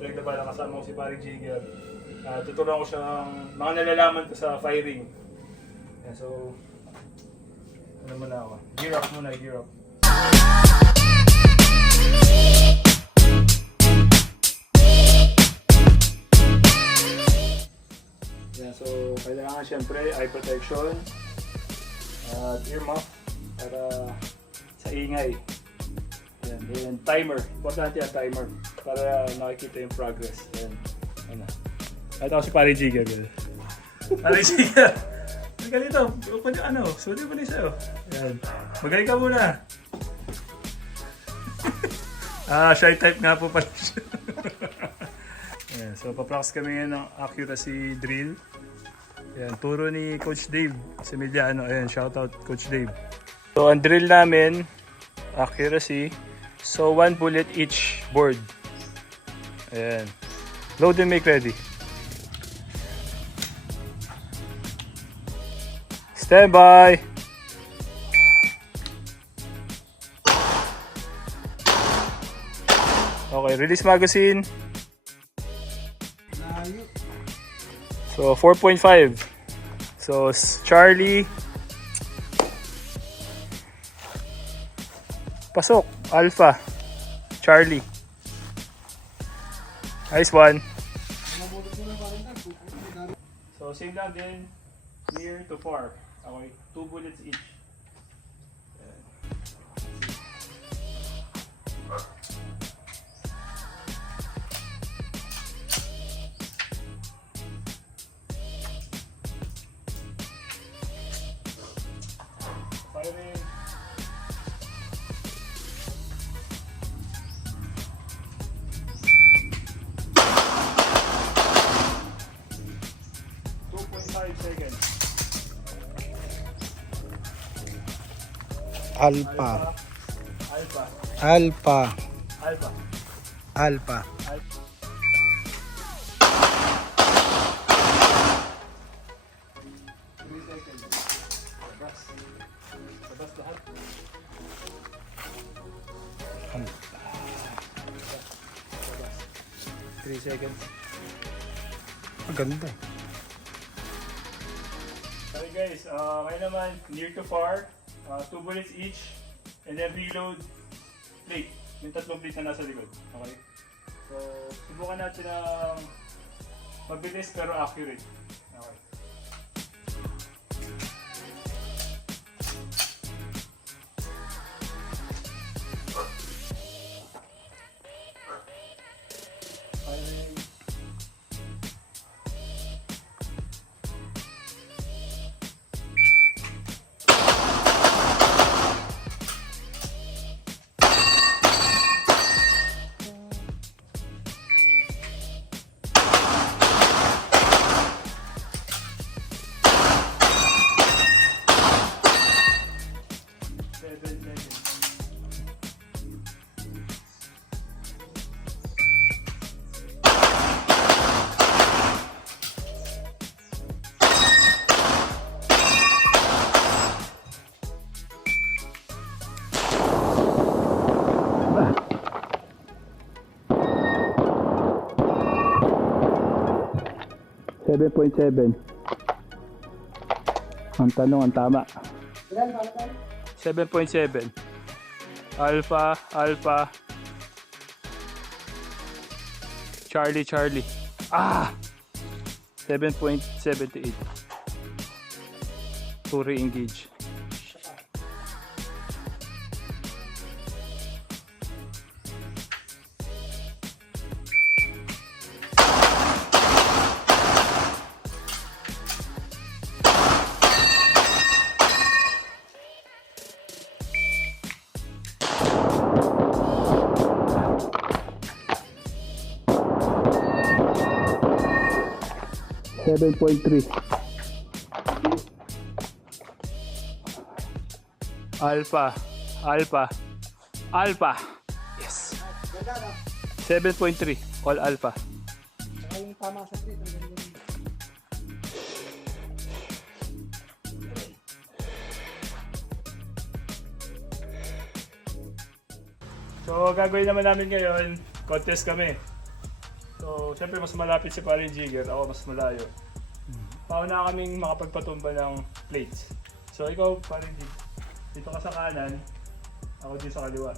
pinagdabala kasama ko si Pari Jigger. Tuturuan ko siya ng mga nalalaman ko sa firing. Yeah, so, ano muna ako? Gear up muna, gear up. Yeah, so, kailangan syempre eye protection at earmuff para sa ingay. Yan, yan, timer. Importante ang timer para nakikita yung progress. Yan. Ano. Ito ako si Pari Jigger. Pari Jigger! Halika dito. Open yung ano. Sulit mo na sa'yo. Yan. Magaling ka muna. Shy type nga po pala siya. Yan. So, papractice kami ngayon ng accuracy drill. Yan. Turo ni Coach Dave Semiliano. Ayan. Shoutout Coach Dave. So, ang drill namin, accuracy. So, 1 bullet each board. Ayan. Load and make ready. Stand by. Okay, release magazine. So, 4.5. So, Charlie. Pasok. Alpha. Charlie. Nice one. So, same lang din. Near to far. Okay. 2 bullets each. Firing. Seconds. Alpha. Alpha. Alpha. Alpha. Alpha. Alpha. 3 seconds. Labas. Labas lahat. Labas. 3 seconds. Maganda. Okay guys, kayo naman, near to far, 2 bullets each, and then reload plate, yung 3 plate na nasa likod. Okay? So, subukan natin ng mabilis pero accurate. Okay. Firing. $7.7. Ang tanong, ang tama. 7.7. Alpha, Alpha. Charlie, Charlie. 7.78. To re-engage. $7.3. Alpha, Alpha, Alpha. Yes. 7.3. All Alpha. Yung tama sa street, ang ganda. So, gagawin naman namin ngayon, contest kami. So, syempre mas malapit si Paring Jigger, ako mas malayo. Pauna kaming makapagpatumba ng plates. So, ikaw, Paring Jig, dito ka sa kanan, ako dito sa kaliwa.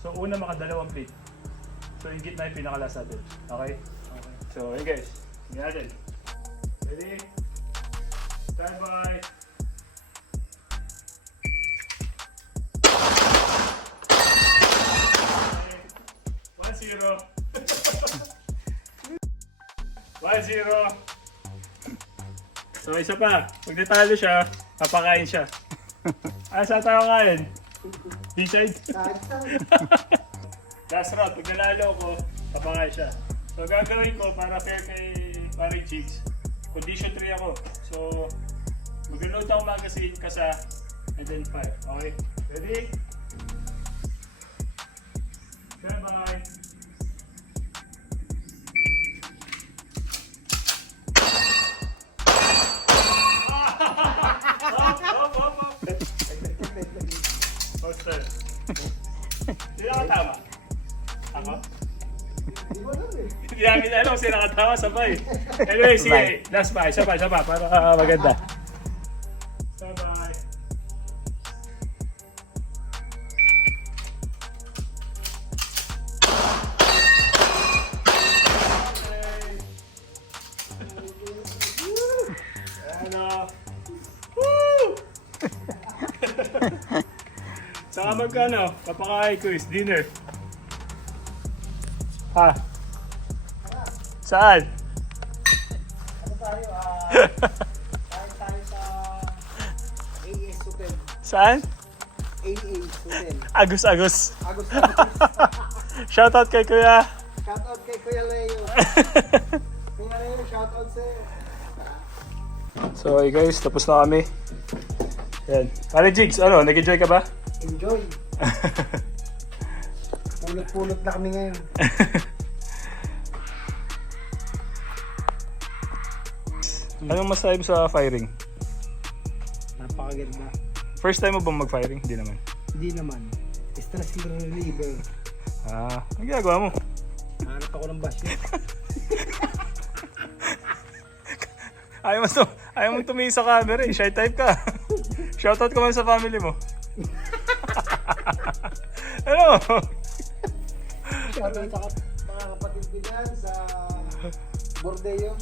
So, una makadalawang plate. So, yung gitna yung pinakalas natin. Okay? Okay. So, yun guys. Tingnan natin. Ready? Stand by. Okay. 1-0. 1-0. So, isa pa. Pag natalo siya, papakain siya. Saan tayo kain? B-side? Last round, pag nanalo ko, papakain siya. So, gagawin ko para fair kay Paring Jigs. Condition 3 ako. So, mag-reload ako magazine, kasa, and then fire. Okay? Ready? Stand by. Poster. Sino nakatama? Ako? Hindi namin alam kung sino nakatama, sabay. Anyway, sige. Last pa, isa pa, para maganda. Sabay. Ano? Woo! Saka magkano? Papakain ko is dinner. Ha? Saan? Ano tayo? Kain tayo sa AS Hotel. Saan? AS Hotel. Agus. Agos Shoutout kay Kuya. Shoutout kay Kuya Leo. Kuya Leo, shoutout sa'yo. So hey guys, tapos na kami. Yan. Pare Jigs, ano? Nag-enjoy ka ba? Enjoy. Pulot-pulot na kami ngayon. Anong masabi mo sa firing? Napakaganda. First time mo bang mag-firing? Hindi naman. Hindi naman. Stress reliever. Ang ginagawa mo? Hanap ako ng basket. Ayaw mo tumingin sa camera eh. Shy type ka. Shoutout ka man sa family mo. Ano? Shoutout sa mga kapatid ko dyan sa Bordeaux.